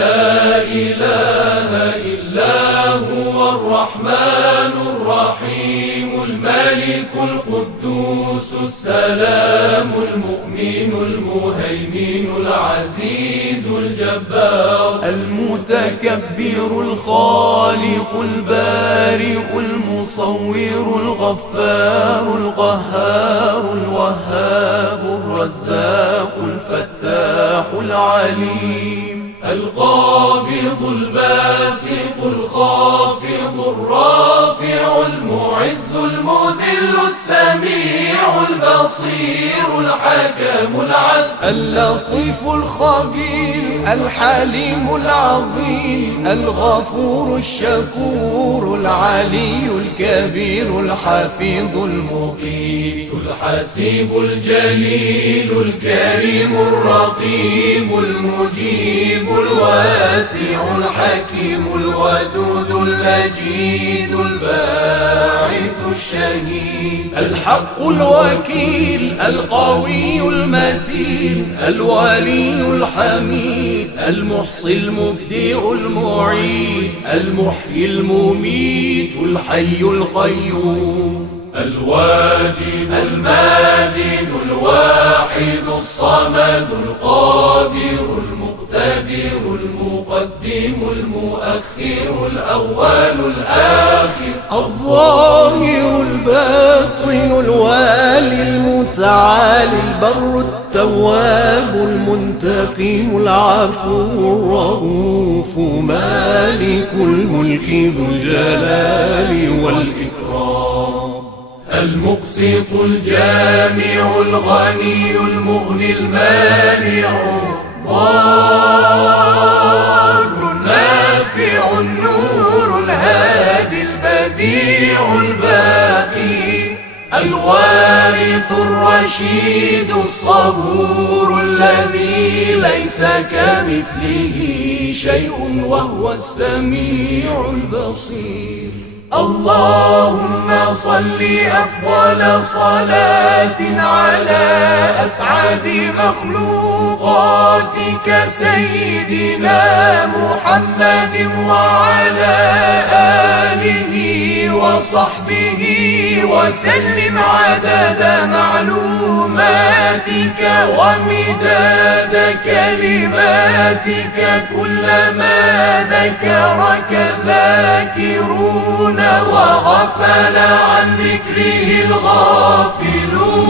لا إله إلا هو الرحمن الرحيم الملك القدوس السلام المؤمن المهيمن العزيز الجبار المتكبر الخالق البارئ المصور الغفار القهار الوهاب الرزاق الفتاح العليم القابض الباسط الخافض الرافع المعز المذل السميع البصير الحكم العدل اللطيف الخبير الحليم العظيم الغفور الشكور العلي الكبير الحفيظ المقيت الحسيب الجليل الكريم الرقيب المجيب الواسع الحكيم الودود المجيد الباعث الشهيد الحق الوكيل القوي المتين الولي الحميد المحصي المبدئ المعيد المحيي المميت الحي القيوم الواجد الماجد الواحد الصمد القادر المقتدر المقدم المؤخر الأول الآخر الظاهر الباطن الوالي المتعالي البر التواب المنتقم العفو الرؤوف مالك الملك ذو الجلال والإكرام المقسط الجامع الغني المغني المانع الضار النافع النور الهادي البديع الباقي الوارث الرشيد الصبور الذي ليس كمثله شيء وهو السميع البصير اللهم صل أفضل صلاة على أسعد مخلوقاتك سيدنا محمد وعلى آله وصحبه وسلم عدد معلوماتك ومداد كلماتك كلما ذكرك الذاكرون وغفل عن ذكره الغافلون